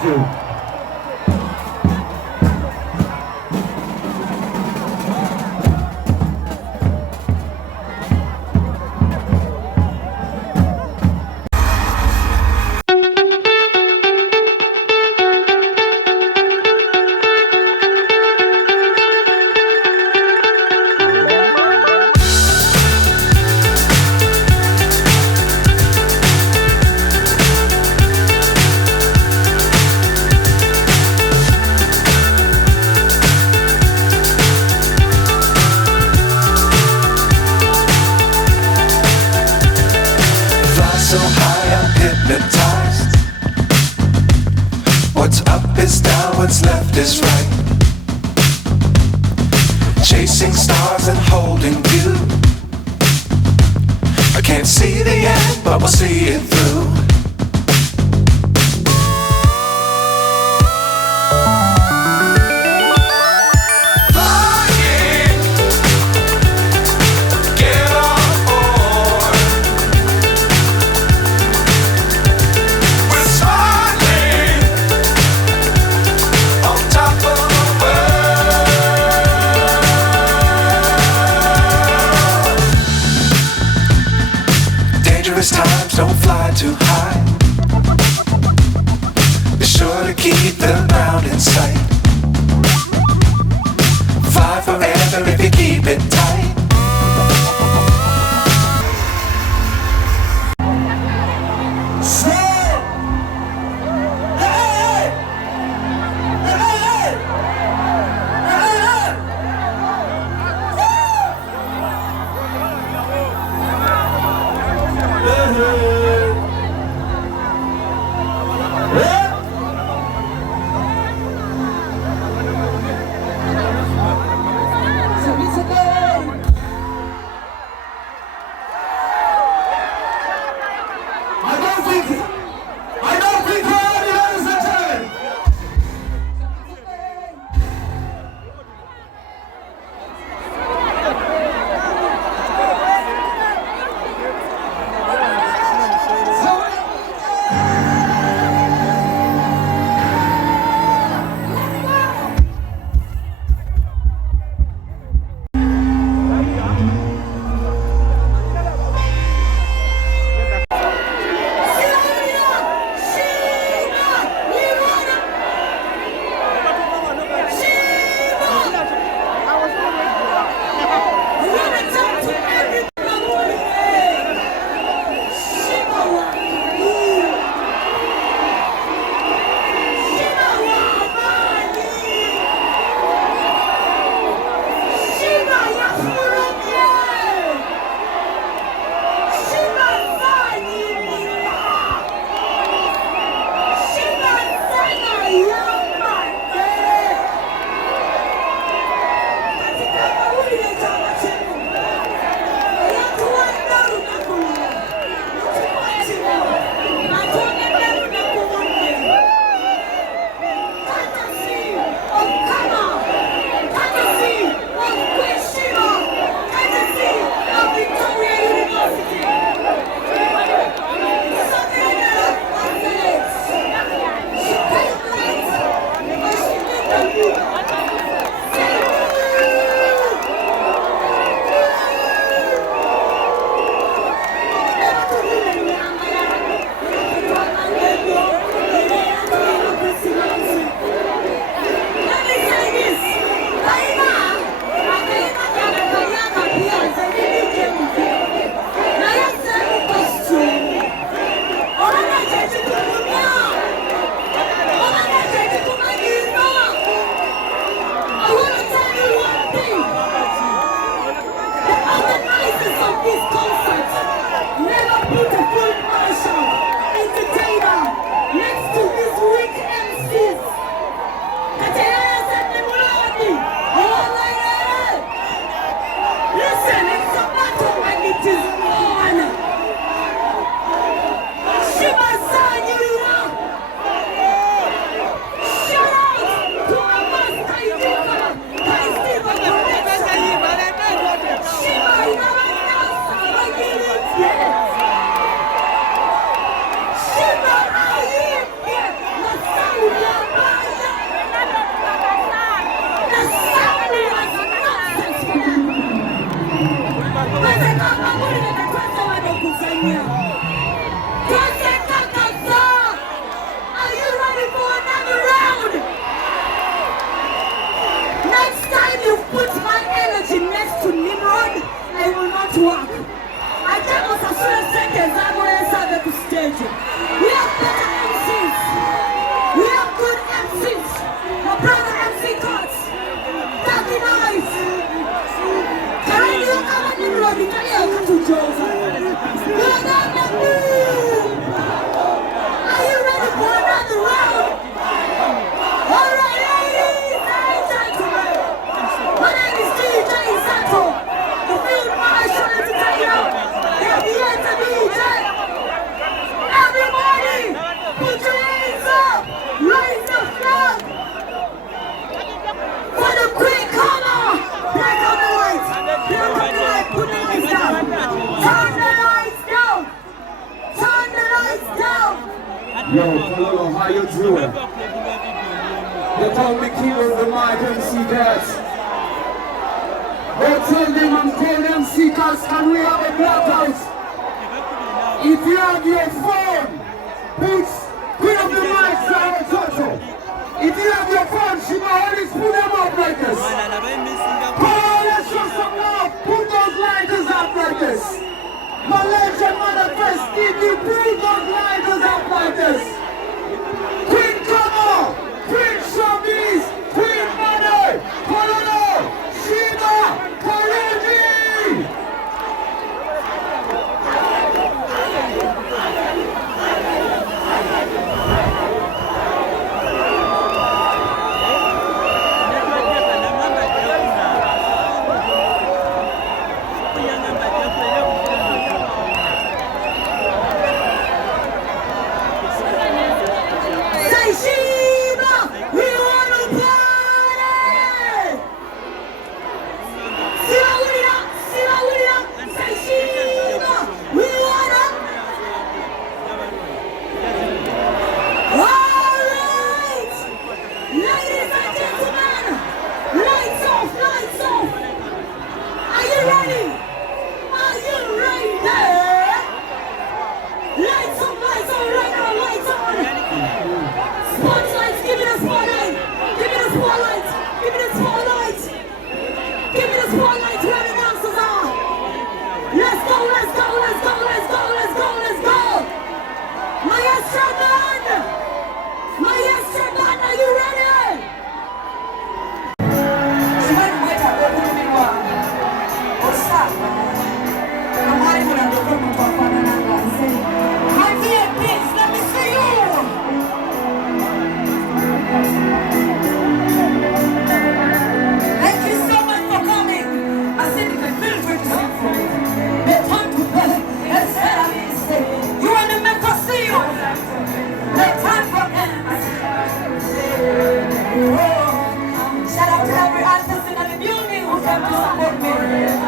too. So high I'm hypnotized. What's up is down, what's left is right. Chasing stars and holding you. I can't see the end, but we'll see it through. Times don't fly too high. Be sure to keep the ground in sight. Fly forever if you keep it tight. Yo, hello, how you doing? They call me king of the mic, MC Cats. Go tell them I'm called MC Cats and we have a blackout. If you have your phone, put up the mic, Sarah Toto. If you have your phone, Sheebah, always put them up like this. Come on, let's show some love. Put those lighters up like this. Malaysian manifest, if you put those lighters up like this. Queen Kama, Queen Shabiz, Queen Mother, Kololo, Sheebah, Kariji. Shout out to every artist in the building who came to support me.